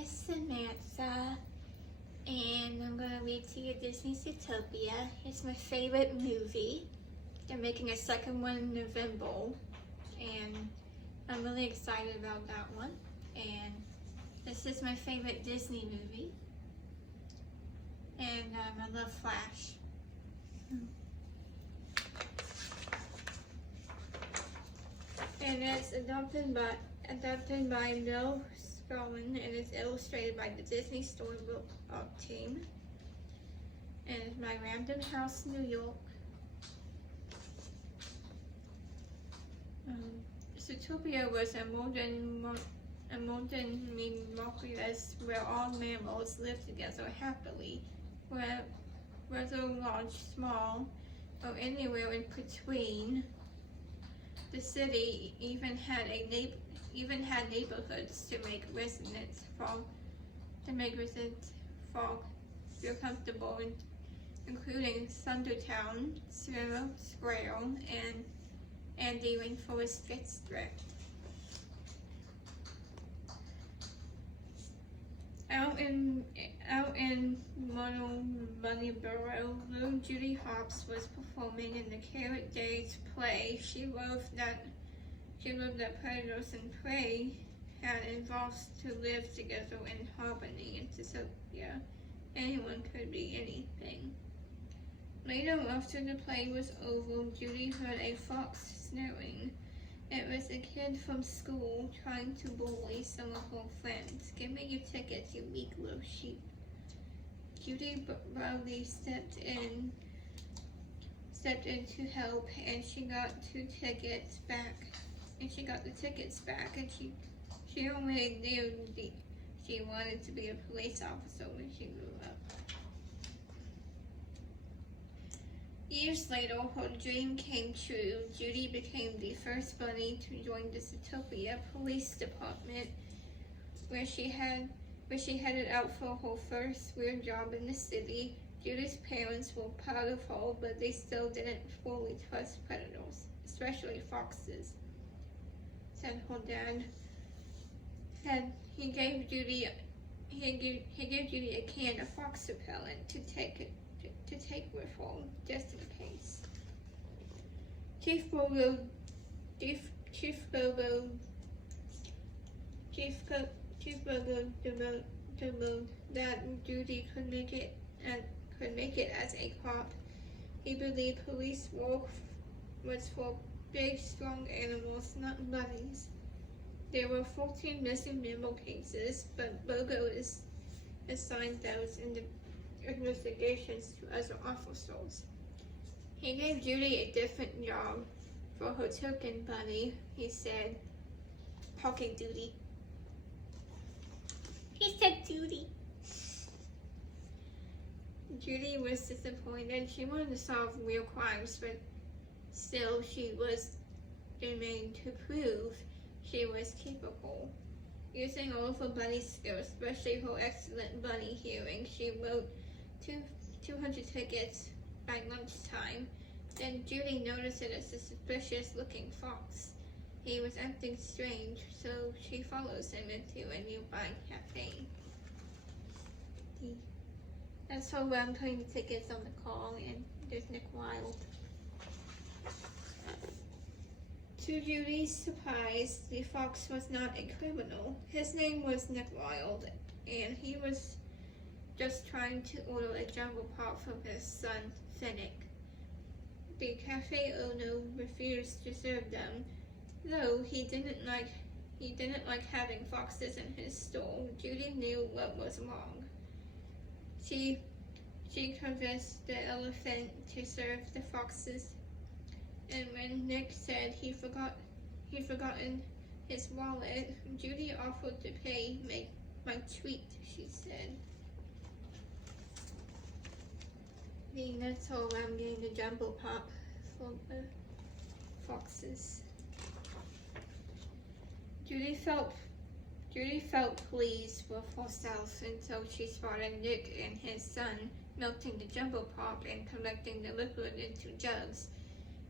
is Samantha, and I'm going to read to you Disney Zootopia. It's my favorite movie. They're making a second one in November, and I'm really excited about that one. And this is my favorite Disney movie, and I love Flash. And it's adapted by Bill Scarlin, and it's illustrated by the Disney Storybook team. And it's by Random House, New York. Zootopia was a modern metropolis where all mammals live together happily, whether large, small, or anywhere in between. The city even had neighborhoods to make residents feel comfortable, including Thundertown, Square, and the Rainforest District. Out in Montebello, little Judy Hopps was performing in the Carrot Days play. She loved that predators and prey had evolved to live together in harmony in Zootopia. Anyone could be anything. Later, after the play was over, Judy heard a fox snoring. It was a kid from school trying to bully some of her friends. "Give me your tickets, you weak little sheep." Judy proudly stepped in to help, and she got the tickets back. And she already knew she wanted to be a police officer when she grew up. Years later, her dream came true. Judy became the first bunny to join the Zootopia Police Department, where she headed out for her first real job in the city. Judy's parents were proud of her, but they still didn't fully trust predators, especially foxes. Said her dad. He gave Judy a can of fox repellent to take with her, just in case. Chief Bobo developed that Judy could make it as a cop. He believed police work was for big, strong animals, not bunnies. There were 14 missing mammal cases, but Bogo assigned those investigations to other officers. He gave Judy a different job for her token bunny. He said, "Parking duty." He said duty. Judy was disappointed. She wanted to solve real crimes, but still she was determined to prove she was capable. Using all of her bunny skills, especially her excellent bunny hearing, she wrote 200 tickets by lunchtime. Then Judy noticed a suspicious looking fox. He was acting strange, so she follows him into a nearby cafe. That's how I'm putting the tickets on the call, and there's Nick Wilde. To Judy's surprise, the fox was not a criminal. His name was Nick Wilde, and he was just trying to order a jumbo pop from his son, Finnick. The cafe owner refused to serve them, though he didn't like having foxes in his store. Judy knew what was wrong. She convinced the elephant to serve the foxes, and when Nick said he'd forgotten his wallet, Judy offered to pay my treat, she said. That's how I'm getting the jumbo pop for the foxes. Judy felt pleased with herself until she spotted Nick and his son melting the jumbo pop and collecting the liquid into jugs.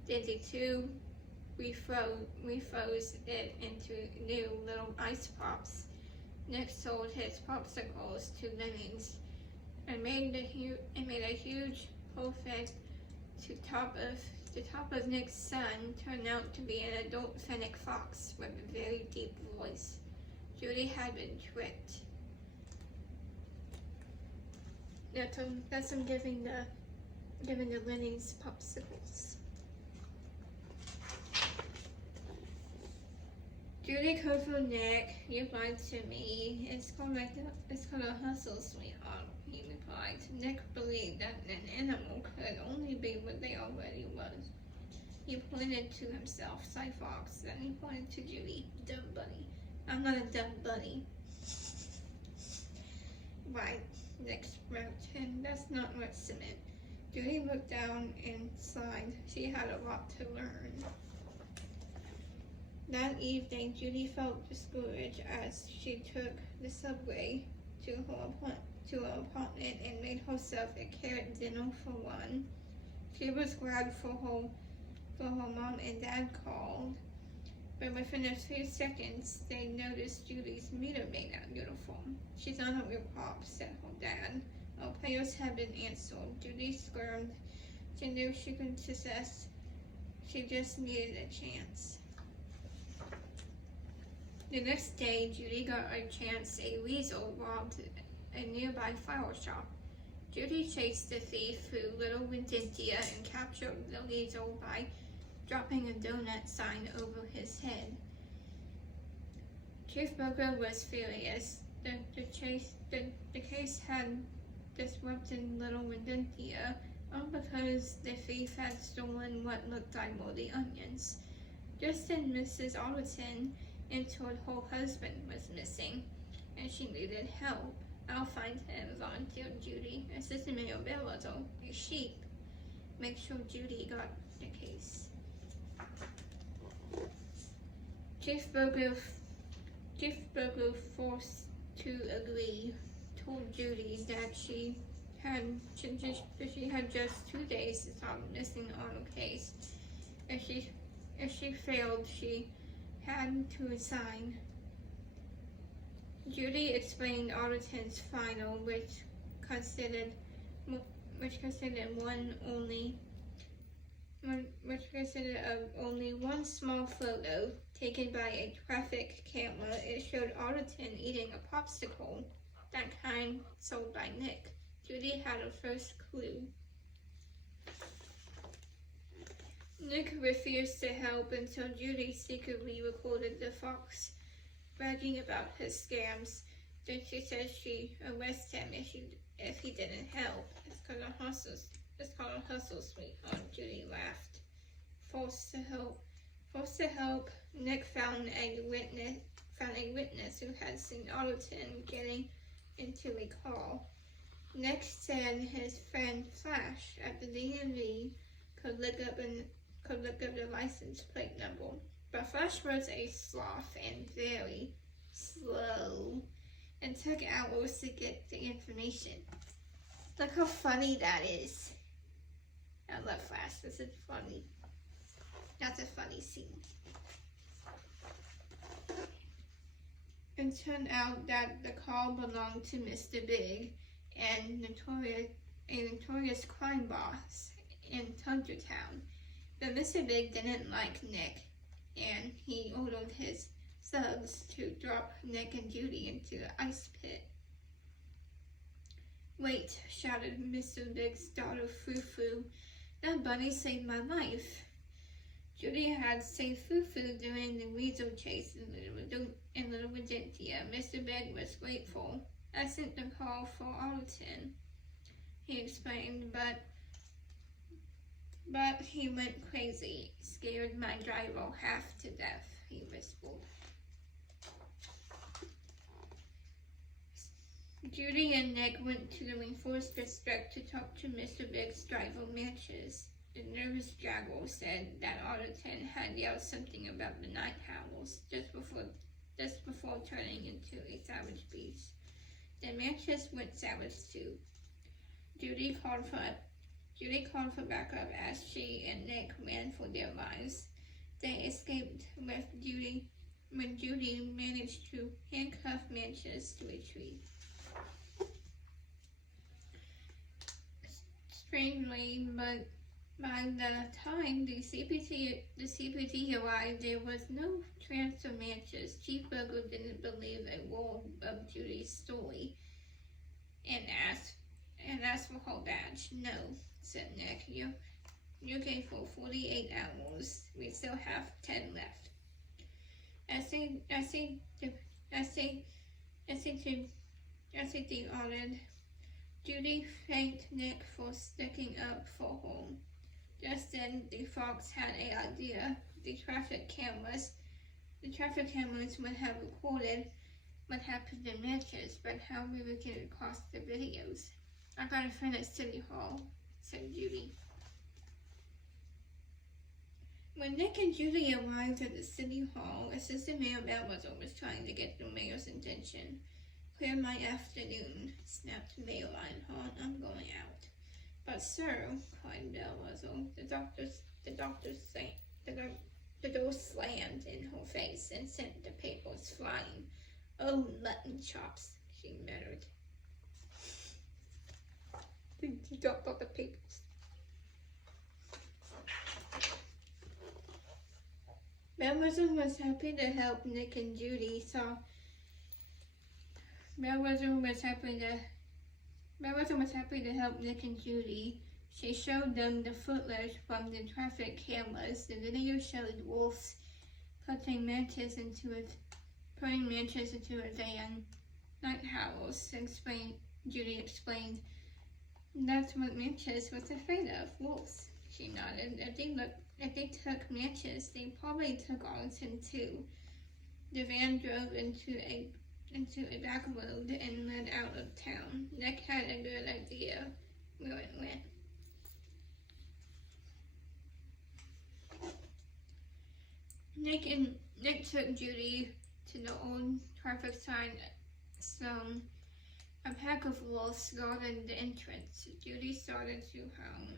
Then the two refroze it into new little ice pops. Nick sold his popsicles to Lemmings and made a huge profit. The top of Nick's son turned out to be an adult fennec fox with a very deep voice. Judy had been tricked. That's him giving the Lemmings popsicles. Judy called Nick. You lied to me. It's called a hustle, sweetheart, he replied. Nick believed that an animal could only be what they already was. He pointed to himself, Cy Fox, then he pointed to Judy. Dumb bunny. I'm not a dumb bunny. Right, Nick spoke, and that's not what's meant. Judy looked down and sighed. She had a lot to learn. That evening, Judy felt discouraged as she took the subway to her apartment and made herself a carrot dinner for one. She was glad for her mom and dad called, but within a few seconds, they noticed Judy's meter maid out uniform. "She's on her way pop," said her dad. "Our prayers have been answered." Judy squirmed. She knew she could success. She just needed a chance. The next day, Judy got a chance. A weasel robbed a nearby flower shop. Judy chased the thief through Little Windentia and captured the weasel by dropping a donut sign over his head. Chief Bogo was furious. The case had disrupted Little Windentia, all because the thief had stolen what looked like moldy onions. Just then, Mrs. Alderton told her husband was missing, and she needed help. "I'll find him," volunteered Judy. Assistant Mayor Bellotto, a sheep. Make sure Judy got the case. Chief Bogo, forced to agree, told Judy that she had just 2 days to solve the missing auto case. If she failed, she had to resign. Judy explained Alderton's final, which consisted of only one small photo taken by a traffic camera. It showed Alderton eating a popsicle, that kind sold by Nick. Judy had her first clue. Nick refused to help until Judy secretly recorded the fox bragging about his scams. Then she said she'd arrest him if he didn't help. It's called a hustle, sweetheart. Judy laughed. Forced to help, Nick found a witness who had seen Alderton getting into a car. Nick said his friend Flash at the DMV could look up the license plate number. But Flash was a sloth and very slow, and took hours to get the information. Look how funny that is. I love Flash. This is funny. That's a funny scene. It turned out that the car belonged to Mr. Big, and a notorious crime boss in Thundertown. But Mr. Big didn't like Nick, and he ordered his thugs to drop Nick and Judy into the ice pit. "Wait," shouted Mr. Big's daughter, Foo-Foo. "That bunny saved my life." Judy had saved Foo-Foo during the weasel chase in Little Windentia. Mr. Big was grateful. "I sent the call for Alderton," he explained, but he went crazy. "Scared my driver half to death," he whispered. Judy and Nick went to the Rainforest District to talk to Mr. Big's driver, Matches. The nervous jaguar said that Alderton had yelled something about the night owls just before turning into a savage beast. The Matches went savage too. Judy called for backup as she and Nick ran for their lives. They escaped with Judy when Judy managed to handcuff Manches to a tree. Strangely, but by the time the CPT arrived, there was no transfer of Manches. Chief Burgo didn't believe a word of Judy's story and asked for her badge. "No," said Nick. You gave for 48 hours. We still have 10 left. I say they ordered. Judy thanked Nick for sticking up for her. Just then, the Fox had an idea. The traffic cameras would have recorded what happened in Manches, but how we would get across the videos. "I got a friend at City Hall," said Judy. When Nick and Judy arrived at the City Hall, Assistant Mayor Bellwether was trying to get the mayor's attention. "Clear my afternoon," snapped Mayor Lionheart. "I'm going out." "But sir," cried Bellwether, the door slammed in her face and sent the papers flying. "Oh, mutton chops," she muttered. She dropped all the papers. Bellwether was happy to help Nick and Judy. Bellwether was happy to help Nick and Judy. She showed them the footage from the traffic cameras. The video showed wolves putting Manches into a van. "Night owls," Judy explained. "That's what Manches was afraid of, wolves." She nodded. If they took Manches, they probably took Arlington too. The van drove into a back road and led out of town. Nick had a good idea where it went. Nick took Judy to the old traffic sign stone. A pack of wolves guarded the entrance. Judy started to howl.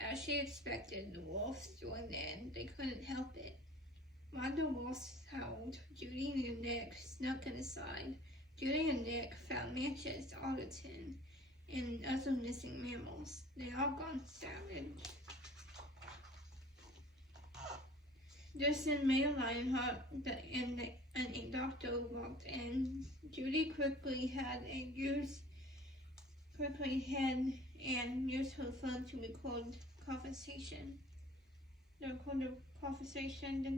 As she expected, the wolves joined in. They couldn't help it. While the wolves howled, Judy and Nick snuck inside. Judy and Nick found Manches, Arlington, and other missing mammals. They all gone savage. Just then, Mayor Lionheart and a doctor walked in. Judy quickly had and used her phone to record conversation. The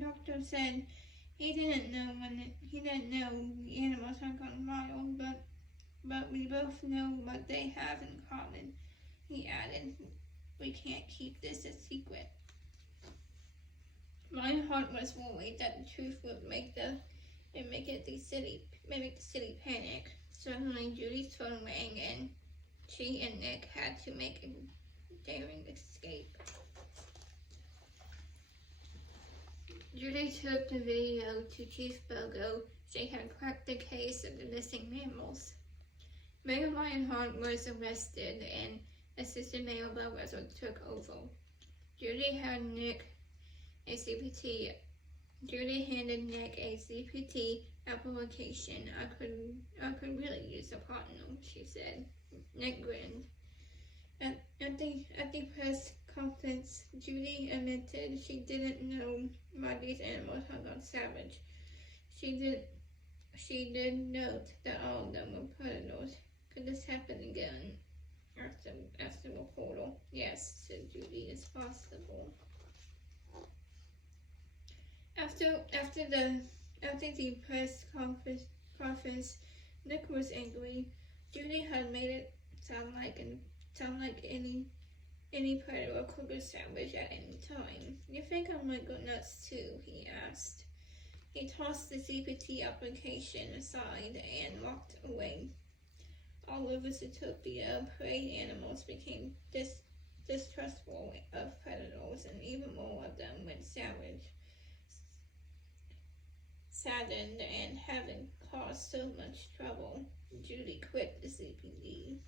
doctor said he didn't know the animals had gone wild, but we both know what they have in common. He added, "We can't keep this a secret." Lionheart was worried that the truth would make the city panic. Suddenly, Judy's phone rang, and she and Nick had to make a daring escape. Judy took the video to Chief Burgo. She had cracked the case of the missing mammals. Mayor Lionheart was arrested, and Assistant Mayor Bellwether took over. Judy handed Nick a CPT application. I could really use a partner," she said. Nick grinned. At the press conference, Judy admitted she didn't know why these animals had gone savage. She did note that all of them were predators. "Could this happen again?" asked the reporter. "Yes," said Judy, "it's possible." After the press conference, Nick was angry. Judy had made it sound like any predator could be savage at any time. "You think I might go nuts too?" he asked. He tossed the CPT application aside and walked away. All over Zootopia, prey animals became distrustful of predators, and even more of them went savage. Saddened and having caused so much trouble, Judy quit the CPD.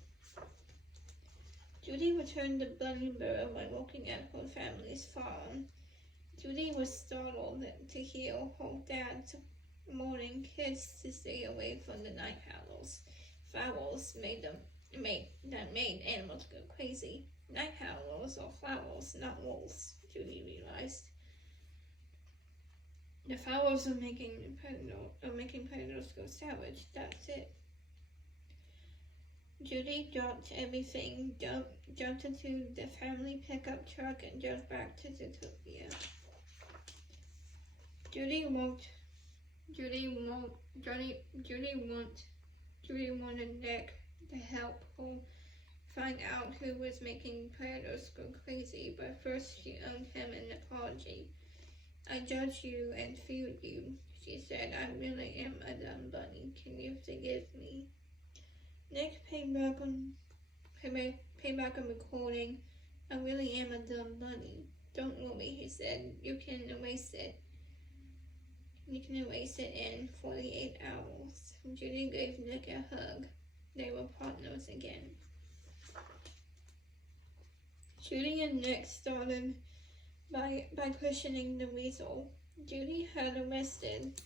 Judy returned to Bunnyburrow by working at her family's farm. Judy was startled to hear her dad's warning kids to stay away from the night owls. Fowls made animals go crazy. Night owls are fowls, not wolves, Judy realized. The fowls are making predators go savage. That's it. Judy dropped everything, jumped into the family pickup truck, and drove back to Zootopia. Judy wanted Nick to help her find out who was making predators go crazy, but first she owed him an apology. I judged you and feared you, she said. I really am a dumb bunny. Can you forgive me? Nick paid back on recording. I really am a dumb bunny. Don't worry, he said. You can erase it. You can erase it in 48 hours. Judy gave Nick a hug. They were partners again. Judy and Nick started by questioning the weasel. Judy had arrested.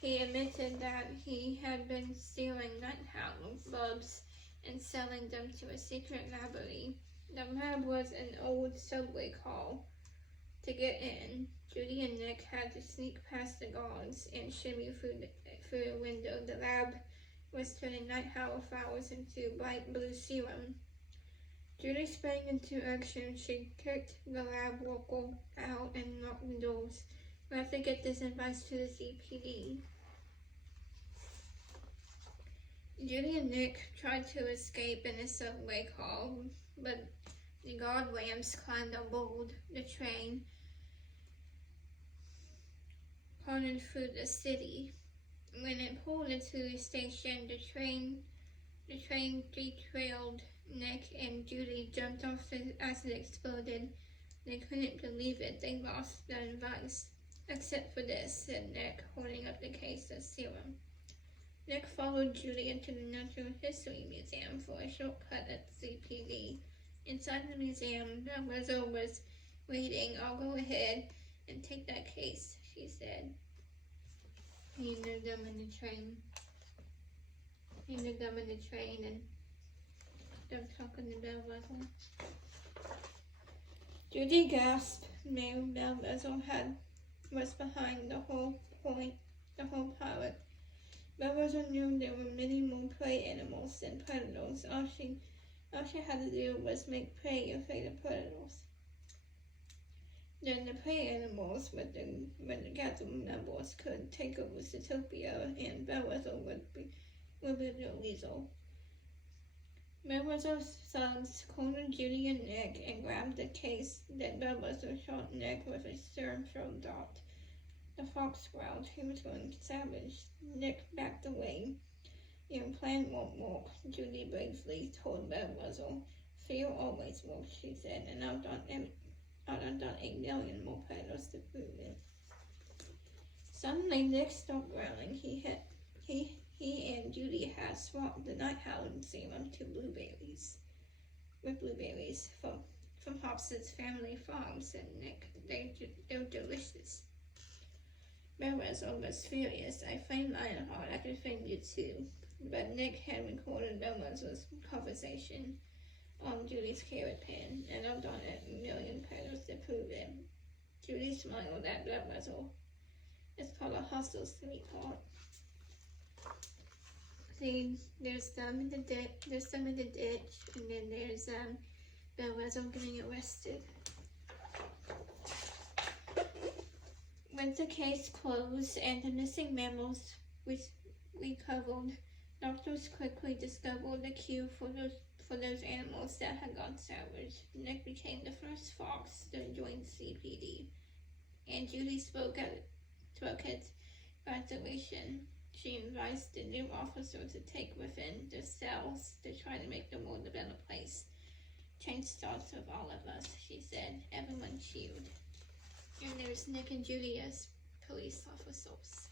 He admitted that he had been stealing nighthawk bulbs and selling them to a secret laboratory. The lab was an old subway car. To get in, Judy and Nick had to sneak past the guards and shimmy through a window. The lab was turning nighthawk flowers into bright blue serum. Judy sprang into action. She kicked the lab worker out and locked the doors. We have to get this advice to the CPD. Judy and Nick tried to escape in a subway car, but the guard rams climbed aboard the train, running through the city. When it pulled into the station, the train derailed. Nick and Judy jumped off as it exploded. They couldn't believe it. They lost their advice. Except for this, said Nick, holding up the case of serum. Nick followed Judy into the Natural History Museum for a shortcut at CPD. Inside the museum, the wizard was waiting. I'll go ahead and take that case, she said. He knew them in the train. And them talking to Bell Whistle. Judy gasped. Mary Bell Whistle was behind the whole pilot. Bell Whistle knew there were many more prey animals than predators. All she had to do was make prey afraid of predators. Then the prey animals, when the gathering numbers, could take over Zootopia, and Bell Whistle would be the weasel. Bell Whistle's sons cornered Judy and Nick and grabbed the case. Then Bell Whistle shot Nick with a stern-thrown dart. The fox growled. He was going savage. Nick backed away. Your plan won't work, Judy bravely told Bell Whistle. Fear always works, she said, and I've done 8 million more predators to prove it. Suddenly, Nick stopped growling. He and Judy had swapped the nighthawk serum to blueberries. With blueberries from Hobson's family farm, said Nick. They're delicious. Bell Whistle was furious. I framed Lionheart. I could frame you too. But Nick had recorded Bell Whistle's conversation on Judy's carrot pen, and I've done 8 million predators to prove it. Judy smiled at Bell Whistle. It's called a hostile sweetheart. See, there's some in the ditch, and then there's Bell Whistle getting arrested. With the case closed and the missing mammals recovered, doctors quickly discovered the cure for those animals that had gone savage. Nick became the first fox to join CPD, and Judy spoke at graduation. She advised the new officer to take within the cells to try to make the world a better place. Change starts with all of us, she said. Everyone cheered. And there's Nick and Judy as police officers.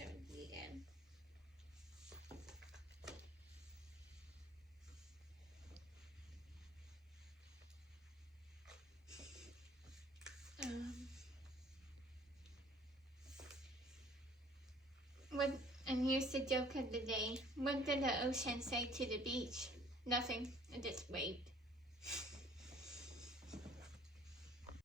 And the end. And here's the joke of the day. What did the ocean say to the beach? Nothing. It just waved.